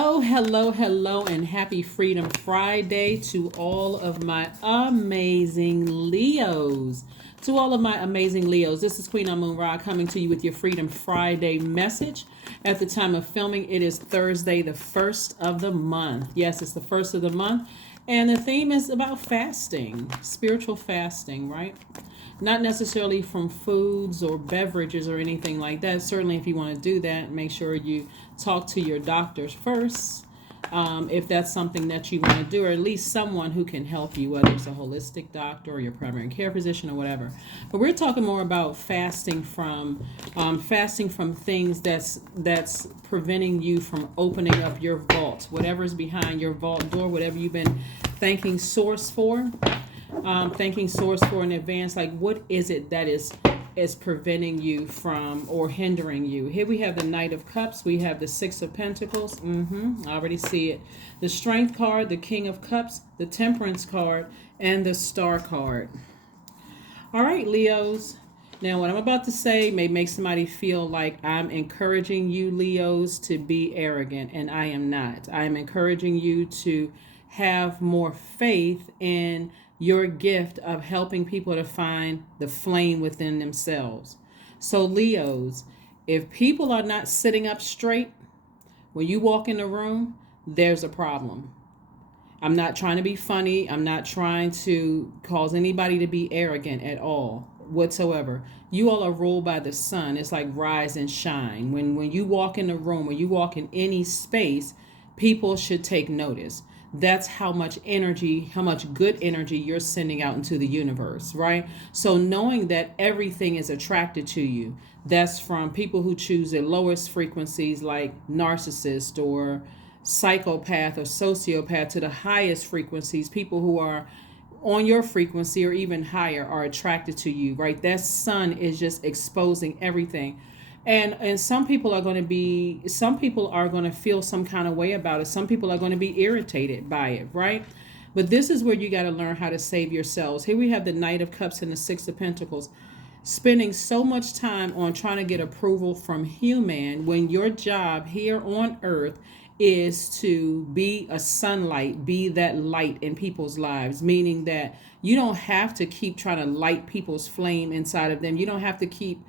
Oh, hello, and happy Freedom Friday to all of my amazing Leos. To all of my amazing Leos, this is Queen Amun Ra coming to you with your Freedom Friday message. At the time of filming, it is Thursday, the first of the month. Yes, it's the first of the month. And the theme is about fasting, spiritual fasting, right? Not necessarily from foods or beverages or anything like that. Certainly, if you want to do that, make sure you talk to your doctors first, if that's something that you want to do, or at least someone who can help you, whether it's a holistic doctor or your primary care physician or whatever. But we're talking more about fasting from things that's preventing you from opening up your vault, whatever's behind your vault door, whatever you've been thanking source for. Thanking source for in advance, like what is it that is preventing you from or hindering you. Here we have the Knight of Cups, we have the Six of Pentacles. I already see it. The Strength card, the King of Cups, the Temperance card, and the Star card. All right, Leos. Now, what I'm about to say may make somebody feel like I'm encouraging you, Leos, to be arrogant, and I am not. I am encouraging you to have more faith in your gift of helping people to find the flame within themselves. So, Leos, if people are not sitting up straight when you walk in the room, there's a problem. I'm not trying to be funny. I'm not trying to cause anybody to be arrogant at all whatsoever. You all are ruled by the sun. It's like rise and shine. When you walk in the room, when you walk in any space, people should take notice. That's how much energy, how much good energy you're sending out into the universe, right? So knowing that everything is attracted to you, that's from people who choose the lowest frequencies like narcissist or psychopath or sociopath to the highest frequencies, people who are on your frequency or even higher are attracted to you, right? That sun is just exposing everything. And some people are going to feel some kind of way about it. Some people are going to be irritated by it, right? But this is where you got to learn how to save yourselves. Here we have the Knight of Cups and the Six of Pentacles. Spending so much time on trying to get approval from human when your job here on earth is to be a sunlight, be that light in people's lives, meaning that you don't have to keep trying to light people's flame inside of them. You don't have to keep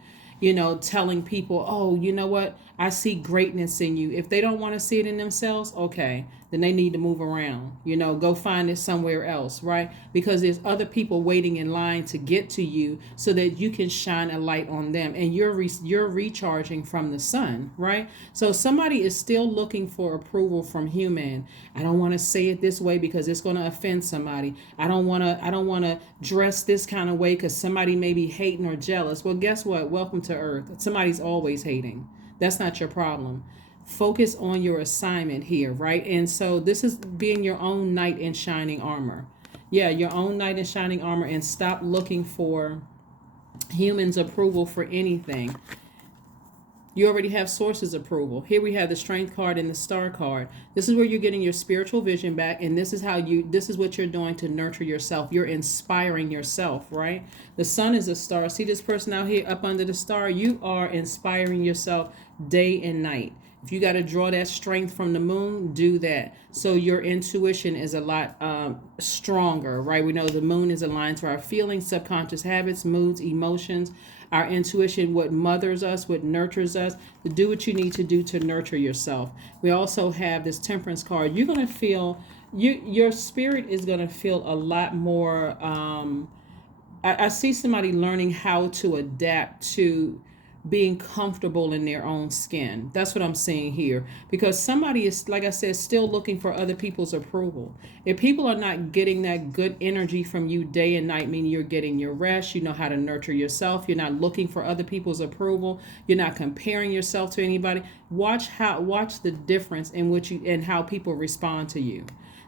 telling people, oh, you know what? I see greatness in you. If they don't want to see it in themselves, okay, then they need to move around. Go find it somewhere else, right? Because there's other people waiting in line to get to you so that you can shine a light on them, and you're recharging from the sun, right? So somebody is still looking for approval from human. I don't want to say it this way because it's going to offend somebody. I don't want to dress this kind of way because somebody may be hating or jealous. Well, guess what? Welcome to earth. Somebody's always hating. That's not your problem. Focus on your assignment here, right? And so this is being your own knight in shining armor. Yeah, your own knight in shining armor, and stop looking for humans' approval for anything. You already have sources approval. Here we have the Strength card and the Star card. This is where you're getting your spiritual vision back, and this is what you're doing to nurture yourself. You're inspiring yourself, right? The sun is a star. See this person out here up under the star? You are inspiring yourself day and night. If you got to draw that strength from the moon, do that. So your intuition is a lot stronger, right? We know the moon is aligned to our feelings, subconscious habits, moods, emotions, our intuition, what mothers us, what nurtures us. To do what you need to do to nurture yourself. We also have this Temperance card. You're going to feel, your spirit is going to feel a lot more. I see somebody learning how to adapt to being comfortable in their own skin. That's what I'm seeing here. Because somebody is, like I said, still looking for other people's approval. If people are not getting that good energy from you day and night, meaning you're getting your rest, you know how to nurture yourself, you're not looking for other people's approval, you're not comparing yourself to anybody, watch the difference in which you and how people respond to you.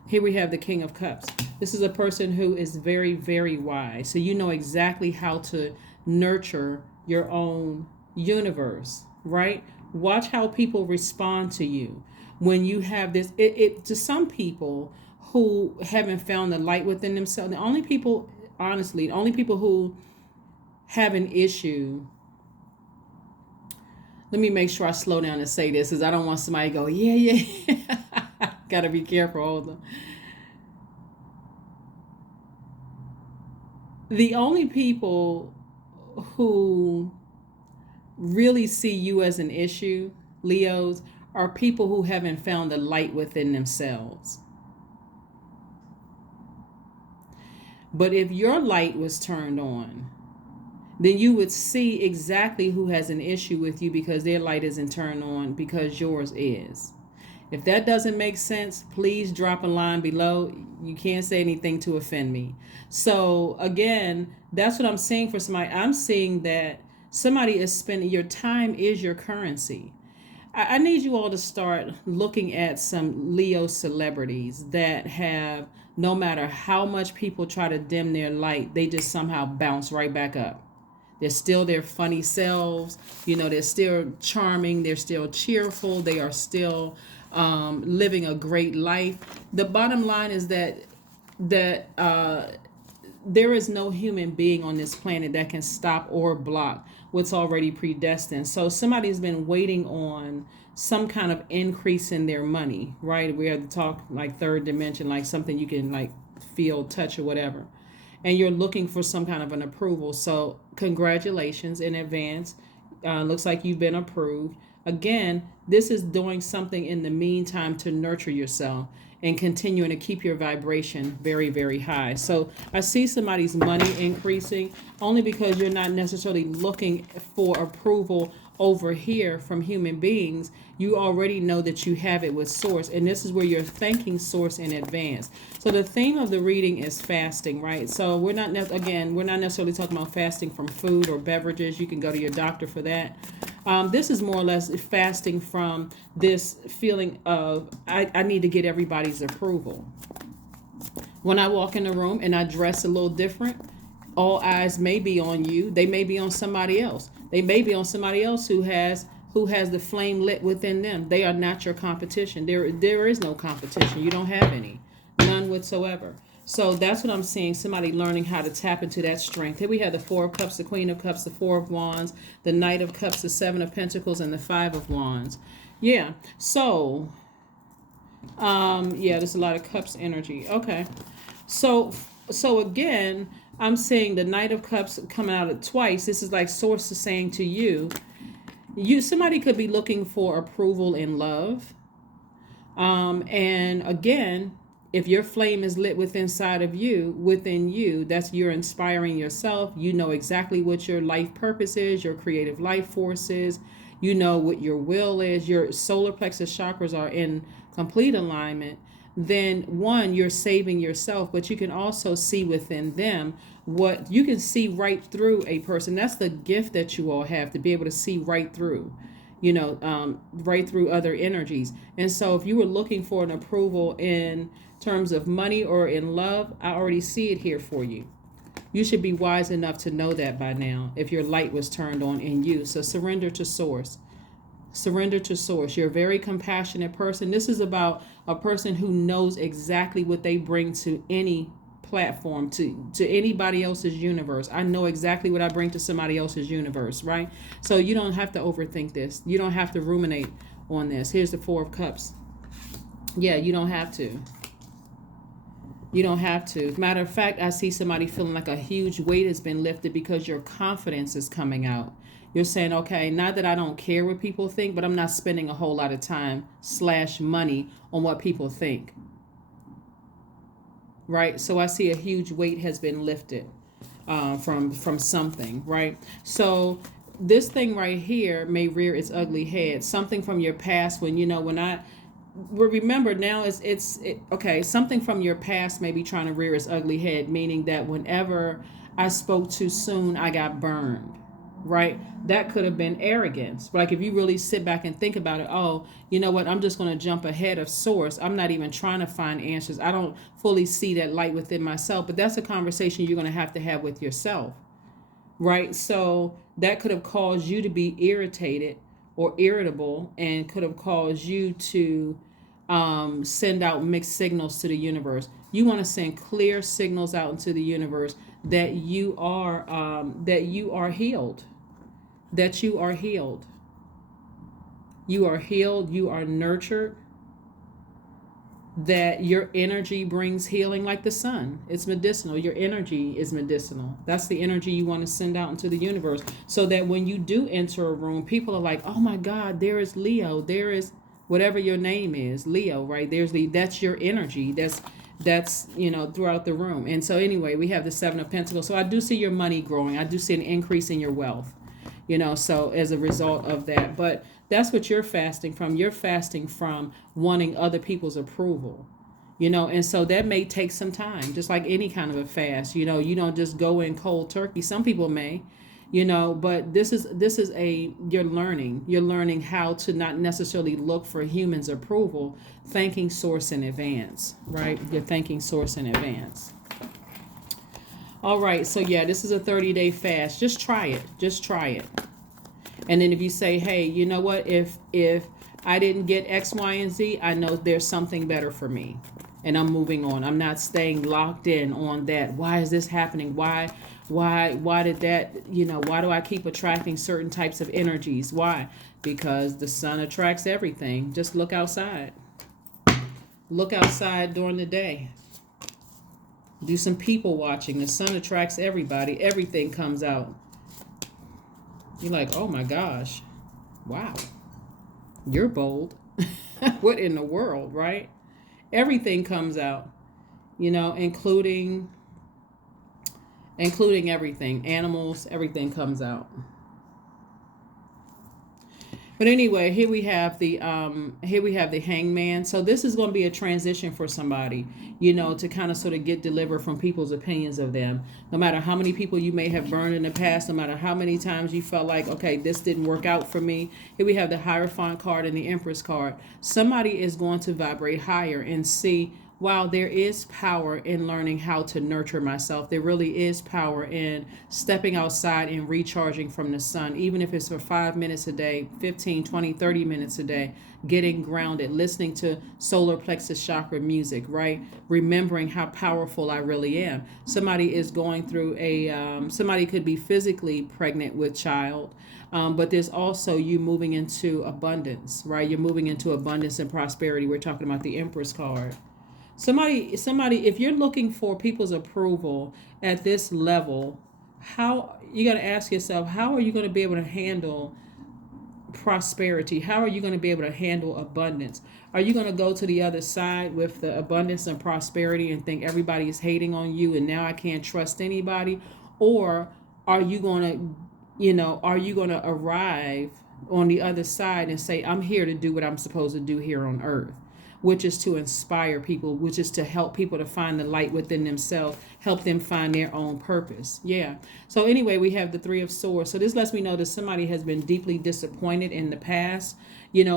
Here we have the King of Cups. This is a person who is very, very wise. So you know exactly how to nurture your own universe, right? Watch how people respond to you when you have this. It to some people who haven't found the light within themselves, the only people, honestly, the only people who have an issue. Let me make sure I slow down and say this, because I don't want somebody to go, yeah, yeah. Gotta be careful. Hold on. The only people who really see you as an issue, Leos, are people who haven't found the light within themselves. But if your light was turned on, then you would see exactly who has an issue with you because their light isn't turned on because yours is. If that doesn't make sense, please drop a line below. You can't say anything to offend me. So again, that's what I'm seeing for somebody. I'm seeing that somebody is spending, your time is your currency. I need you all to start looking at some Leo celebrities that have, no matter how much people try to dim their light, they just somehow bounce right back up. They're still their funny selves. They're still charming. They're still cheerful. They are still living a great life. The bottom line is that there is no human being on this planet that can stop or block what's already predestined. So somebody's been waiting on some kind of increase in their money, right? We have to talk like third dimension, like something you can like feel, touch, or whatever. And you're looking for some kind of an approval. So congratulations in advance. Looks like you've been approved. Again, this is doing something in the meantime to nurture yourself and continuing to keep your vibration very, very high. So I see somebody's money increasing only because you're not necessarily looking for approval over here from human beings. You already know that you have it with source, and this is where you're thanking source in advance. So the theme of the reading is fasting, right? So we're not necessarily talking about fasting from food or beverages. You can go to your doctor for that. This is more or less fasting from this feeling of I need to get everybody's approval. When I walk in the room and I dress a little different, all eyes may be on you. They may be on somebody else. They may be on somebody else who has the flame lit within them. They are not your competition. There is no competition. You don't have any. None whatsoever. So that's what I'm seeing. Somebody learning how to tap into that strength. Here we have the Four of Cups, the Queen of Cups, the Four of Wands, the Knight of Cups, the Seven of Pentacles, and the Five of Wands. Yeah. So, there's a lot of Cups energy. Okay. So again, I'm seeing the Knight of Cups coming out at twice. This is like Source is saying to you, somebody could be looking for approval in love. And again, if your flame is lit within you, that's you're inspiring yourself. You know exactly what your life purpose is, your creative life force is. You know what your will is. Your solar plexus chakras are in complete alignment. Then one, you're saving yourself, but you can also see within them what you can see right through a person. That's the gift that you all have, to be able to see right through, right through other energies. And so if you were looking for an approval in terms of money or in love, I already see it here for you. You should be wise enough to know that by now if your light was turned on in you. So surrender to source. Surrender to source. You're a very compassionate person. This is about a person who knows exactly what they bring to any platform, to anybody else's universe. I know exactly what I bring to somebody else's universe, right? So you don't have to overthink this. You don't have to ruminate on this. Here's the Four of Cups. Yeah, you don't have to. You don't have to. Matter of fact, I see somebody feeling like a huge weight has been lifted because your confidence is coming out. You're saying, okay, not that I don't care what people think, but I'm not spending a whole lot of time / money on what people think. Right? So I see a huge weight has been lifted from something, right? So this thing right here may rear its ugly head. Something from your past remember now okay, something from your past may be trying to rear its ugly head, meaning that whenever I spoke too soon, I got burned. Right? That could have been arrogance. Like if you really sit back and think about it, oh, you know what? I'm just going to jump ahead of source. I'm not even trying to find answers. I don't fully see that light within myself, but that's a conversation you're going to have with yourself. Right? So that could have caused you to be irritated or irritable, and could have caused you to send out mixed signals to the universe. You want to send clear signals out into the universe that you are healed. That you are healed. You are healed. You are nurtured. that your energy brings healing like the sun. It's medicinal. Your energy is medicinal. That's the energy you want to send out into the universe, so that when you do enter a room, people are like, oh my God, there is Leo. There is whatever your name is, Leo, right? That's your energy. That's throughout the room. And so anyway, we have the Seven of Pentacles. So I do see your money growing. I do see an increase in your wealth, so as a result of that. But that's what you're fasting from. You're fasting from wanting other people's approval, and so that may take some time, just like any kind of a fast. You don't just go in cold turkey. Some people may, but this is you're learning how to not necessarily look for humans' approval, thanking source in advance, right? You're thanking source in advance. All right, so yeah, this is a 30-day fast. Just try it. And then if you say, hey, you know what, if I didn't get X, Y, and Z, I know there's something better for me, and I'm moving on. I'm not staying locked in on that. Why is this happening? Why did that, why do I keep attracting certain types of energies? Why? Because the sun attracts everything. Just look outside. Look outside during the day. Do some people watching. The sun attracts everybody. Everything comes out. You're like, oh my gosh, wow, you're bold. What in the world, right? Everything comes out, including everything. Animals, everything comes out. But anyway, here we have the Hangman. So this is going to be a transition for somebody, to kind of sort of get delivered from people's opinions of them. No matter how many people you may have burned in the past, no matter how many times you felt like, okay, this didn't work out for me. Here we have the Hierophant card and the Empress card. Somebody is going to vibrate higher and see, wow, there is power in learning how to nurture myself. There really is power in stepping outside and recharging from the sun, even if it's for 5 minutes a day, 15, 20, 30 minutes a day, getting grounded, listening to solar plexus chakra music, right? Remembering how powerful I really am. Somebody is going through somebody could be physically pregnant with child, but there's also you moving into abundance, right? You're moving into abundance and prosperity. We're talking about the Empress card. Somebody, if you're looking for people's approval at this level, how you got to ask yourself, how are you going to be able to handle prosperity? How are you going to be able to handle abundance? Are you going to go to the other side with the abundance and prosperity and think everybody is hating on you and now I can't trust anybody? Or are you going to arrive on the other side and say, I'm here to do what I'm supposed to do here on earth? Which is to inspire people, which is to help people to find the light within themselves, help them find their own purpose. Yeah. So anyway, we have the Three of Swords. So this lets me know that somebody has been deeply disappointed in the past,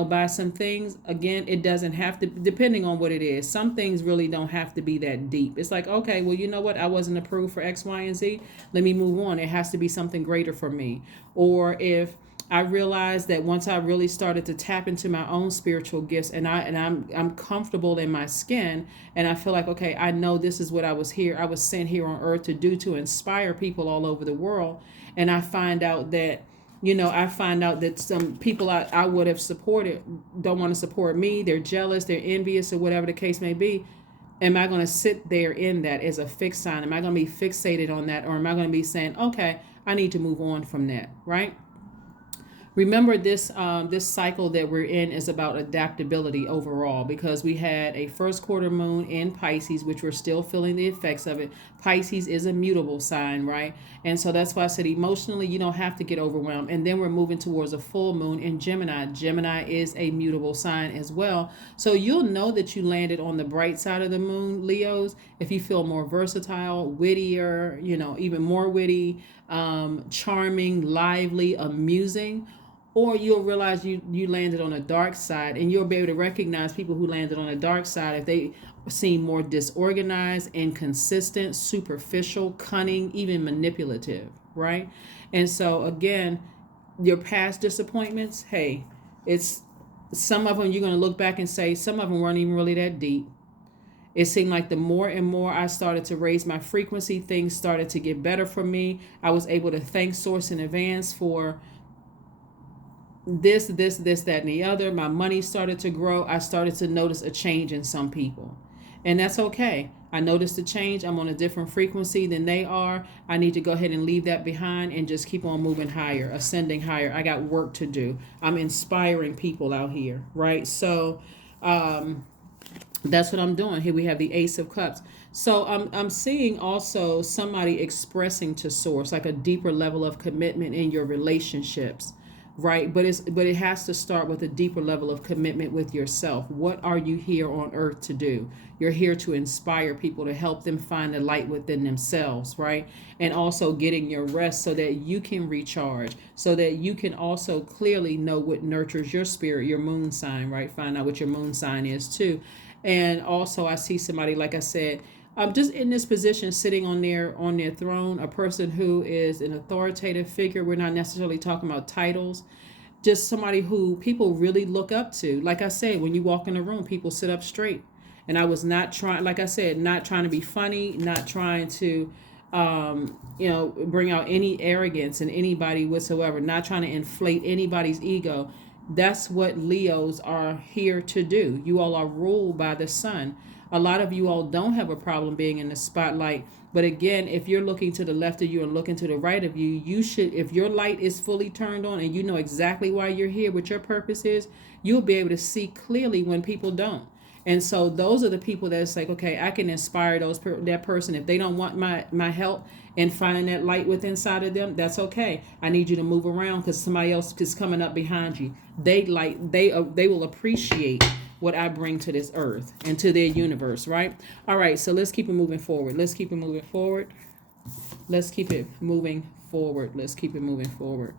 by some things. Again, it doesn't have to, depending on what it is. Some things really don't have to be that deep. It's like, okay, well, you know what? I wasn't approved for X, Y, and Z. Let me move on. It has to be something greater for me. Or if I realized that once I really started to tap into my own spiritual gifts and I'm comfortable in my skin and I feel like, okay, I know this is what I was sent here on earth to do, to inspire people all over the world. And I find out that, some people I would have supported don't want to support me. They're jealous, they're envious, or whatever the case may be. Am I going to sit there in that as a fixed sign? Am I going to be fixated on that? Or am I going to be saying, okay, I need to move on from that, right? Remember, this cycle that we're in is about adaptability overall, because we had a first quarter moon in Pisces, which we're still feeling the effects of it. Pisces is a mutable sign, right? And so that's why I said emotionally, you don't have to get overwhelmed. And then we're moving towards a full moon in Gemini. Gemini is a mutable sign as well. So you'll know that you landed on the bright side of the moon, Leos, if you feel more versatile, wittier, even more witty, charming, lively, amusing. Or you'll realize you landed on a dark side, and you'll be able to recognize people who landed on a dark side if they seem more disorganized, inconsistent, superficial, cunning, even manipulative, right? And so again, your past disappointments, hey, it's some of them you're going to look back and say some of them weren't even really that deep. It seemed like the more and more I started to raise my frequency, things started to get better for me. I was able to thank Source in advance for this, that, and the other. My money started to grow. I started to notice a change in some people. And that's okay. I noticed the change. I'm on a different frequency than they are. I need to go ahead and leave that behind and just keep on moving higher, ascending higher. I got work to do. I'm inspiring people out here, right? So that's what I'm doing. Here we have the Ace of Cups. So I'm seeing also somebody expressing to source like a deeper level of commitment in your relationships, right? But it has to start with a deeper level of commitment with yourself. What are you here on earth to do? You're here to inspire people, to help them find the light within themselves, right? And also getting your rest so that you can recharge, so that you can also clearly know what nurtures your spirit, your moon sign, right? Find out what your moon sign is too. And also I see somebody, like I said, just in this position, sitting on their throne, a person who is an authoritative figure. We're not necessarily talking about titles, just somebody who people really look up to. Like I said, when you walk in a room, people sit up straight. And I was not trying, like I said, not trying to be funny, not trying to, bring out any arrogance in anybody whatsoever, not trying to inflate anybody's ego. That's what Leos are here to do. You all are ruled by the sun. A lot of you all don't have a problem being in the spotlight. But again, if you're looking to the left of you and looking to the right of you, you should, if your light is fully turned on and you know exactly why you're here, what your purpose is, you'll be able to see clearly when people don't. And so those are the people that's like, okay, I can inspire that person. If they don't want my help in finding that light within inside of them, that's okay. I need you to move around because somebody else is coming up behind you. They will appreciate what I bring to this earth and to their universe, right? All right, so let's keep it moving forward. Let's keep it moving forward. Let's keep it moving forward. Let's keep it moving forward.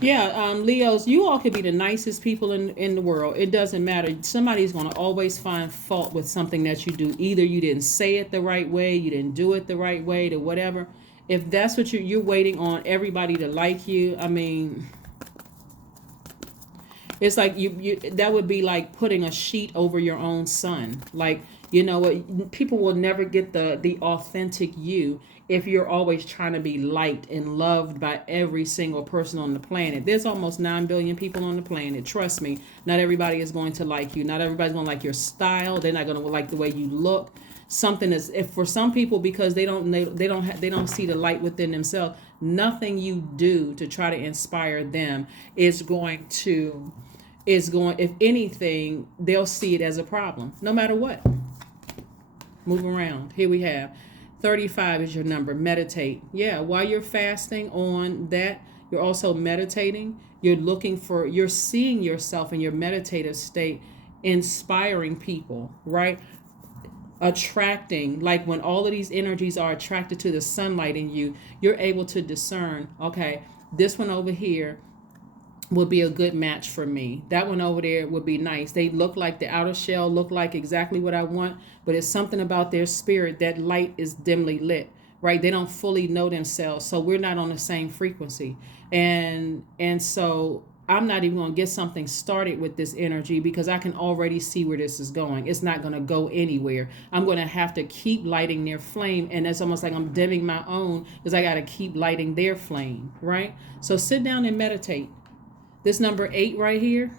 Yeah, Leos, you all could be the nicest people in the world. It doesn't matter. Somebody's going to always find fault with something that you do. Either you didn't say it the right way, you didn't do it the right way, to whatever. If that's what you're waiting on everybody to like you, I mean, it's like you that would be like putting a sheet over your own sun. Like, you know what, people will never get the authentic you if you're always trying to be liked and loved by every single person on the planet. There's almost 9 billion people on the planet. Trust me, not everybody is going to like you. Not everybody's going to like your style. They're not going to like the way you look. Something is, if for some people, because they don't see the light within themselves, nothing you do to try to inspire them is going, if anything, they'll see it as a problem, no matter what. Move around. Here we have 35 is your number. Meditate. Yeah, while you're fasting on that, you're also meditating. You're seeing yourself in your meditative state, inspiring people, right? Attracting, like when all of these energies are attracted to the sunlight in you, you're able to discern, okay, this one over here would be a good match for me. That one over there would be nice. They look like the outer shell, look like exactly what I want, but it's something about their spirit. That light is dimly lit, right? They don't fully know themselves, so we're not on the same frequency. And so I'm not even going to get something started with this energy because I can already see where this is going. It's not going to go anywhere. I'm going to have to keep lighting their flame, and it's almost like I'm dimming my own because I got to keep lighting their flame, right? So sit down and meditate. This number 8 right here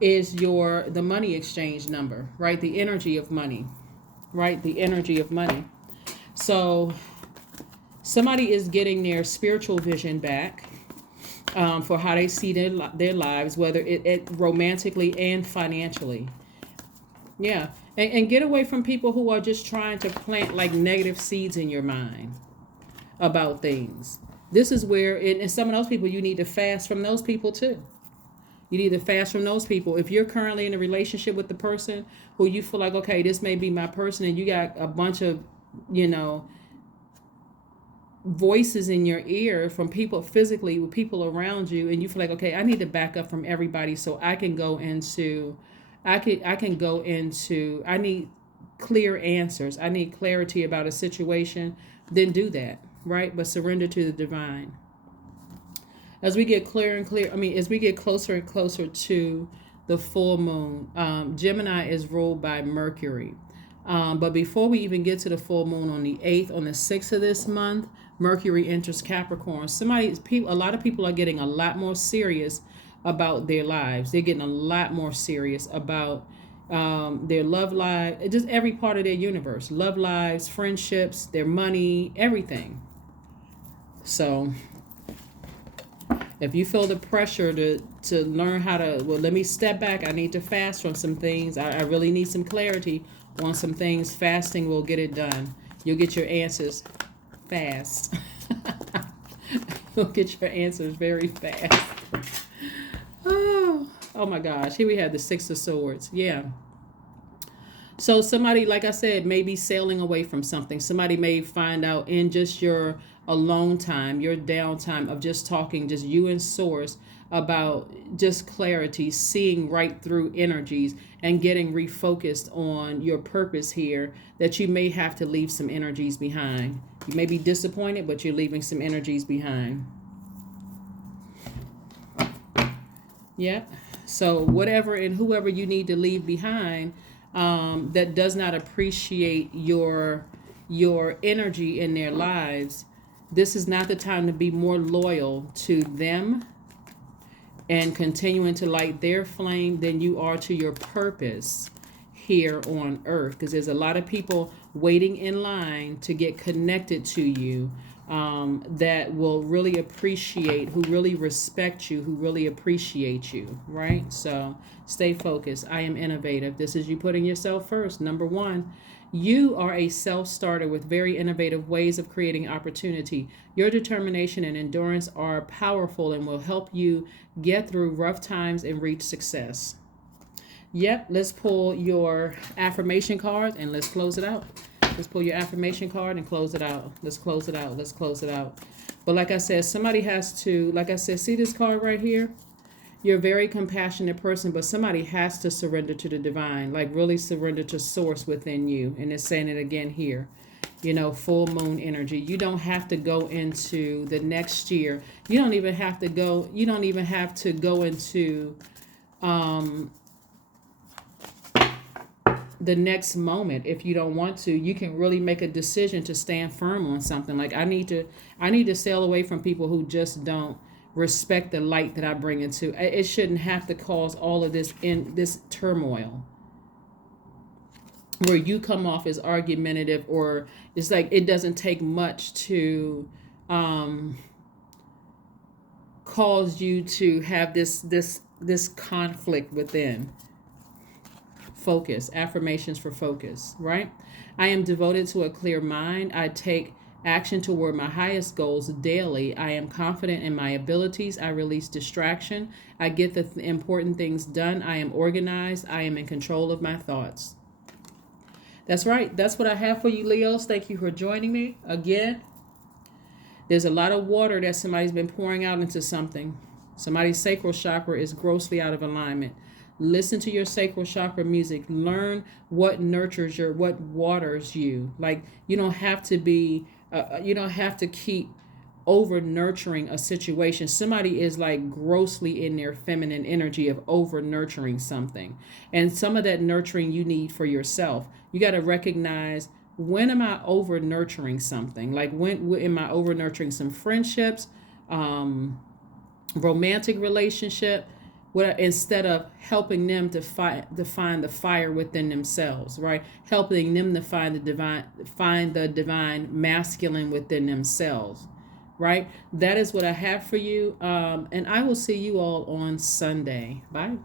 is the money exchange number, right? The energy of money, right? The energy of money. So somebody is getting their spiritual vision back for how they see their lives, whether it romantically and financially. Yeah. And get away from people who are just trying to plant like negative seeds in your mind about things. This is where, and some of those people, you need to fast from those people too. You need to fast from those people. If you're currently in a relationship with the person who you feel like, okay, this may be my person, and you got a bunch of, voices in your ear from people physically, with people around you, and you feel like, okay, I need to back up from everybody so I can go into, I need clear answers. I need clarity about a situation. Then do that. Right? But surrender to the divine. As we get as we get closer and closer to the full moon, Gemini is ruled by Mercury. But before we even get to the full moon on the 8th, on the 6th of this month, Mercury enters Capricorn. A lot of people are getting a lot more serious about their lives. They're getting a lot more serious about their love life, just every part of their universe, love lives, friendships, their money, everything. So if you feel the pressure to learn how to, well, let me step back. I need to fast from some things. I really need some clarity on some things. Fasting will get it done. You'll get your answers fast. You'll get your answers very fast. Oh my gosh. Here we have the Six of Swords. Yeah. So somebody, like I said, may be sailing away from something. Somebody may find out in just your alone time, your downtime of just talking, just you and Source, about just clarity, seeing right through energies and getting refocused on your purpose here, that you may have to leave some energies behind. You may be disappointed, but you're leaving some energies behind. Yep. So whatever and whoever you need to leave behind, that does not appreciate your energy in their lives, this is not the time to be more loyal to them and continuing to light their flame than you are to your purpose here on earth, because there's a lot of people waiting in line to get connected to you, that will really appreciate, who really respect you, who really appreciate you, right? So stay focused. I am innovative. This is you putting yourself first. Number one, you are a self-starter with very innovative ways of creating opportunity. Your determination and endurance are powerful and will help you get through rough times and reach success. Yep, let's pull your affirmation card and let's close it out. Let's pull your affirmation card and close it out. Let's close it out. Let's close it out. But like I said, somebody has to, like I said, see this card right here? You're a very compassionate person, but somebody has to surrender to the divine, like really surrender to Source within you. And it's saying it again here, full moon energy. You don't have to go into the next year. You don't even have to go into the next moment if you don't want to. You can really make a decision to stand firm on something. Like I need to sail away from people who just don't respect the light that I bring into it. Shouldn't have to cause all of this turmoil where you come off as argumentative, or it's like it doesn't take much to cause you to have this conflict within. Focus. Affirmations for focus, right? I am devoted to a clear mind. I take action toward my highest goals daily. I am confident in my abilities. I release distraction. I get the important things done. I am organized. I am in control of my thoughts. That's right. That's what I have for you, Leos. Thank you for joining me again. There's a lot of water that somebody's been pouring out into something. Somebody's sacral chakra is grossly out of alignment. Listen to your sacral chakra music. Learn what nurtures what waters you. Like you don't have to keep over nurturing a situation. Somebody is like grossly in their feminine energy of over nurturing something. And some of that nurturing you need for yourself. You got to recognize, when am I over nurturing something? Like when am I over nurturing some friendships, romantic relationship? Instead of helping them to find the fire within themselves, right? Helping them to find the divine masculine within themselves, right? That is what I have for you. And I will see you all on Sunday. Bye.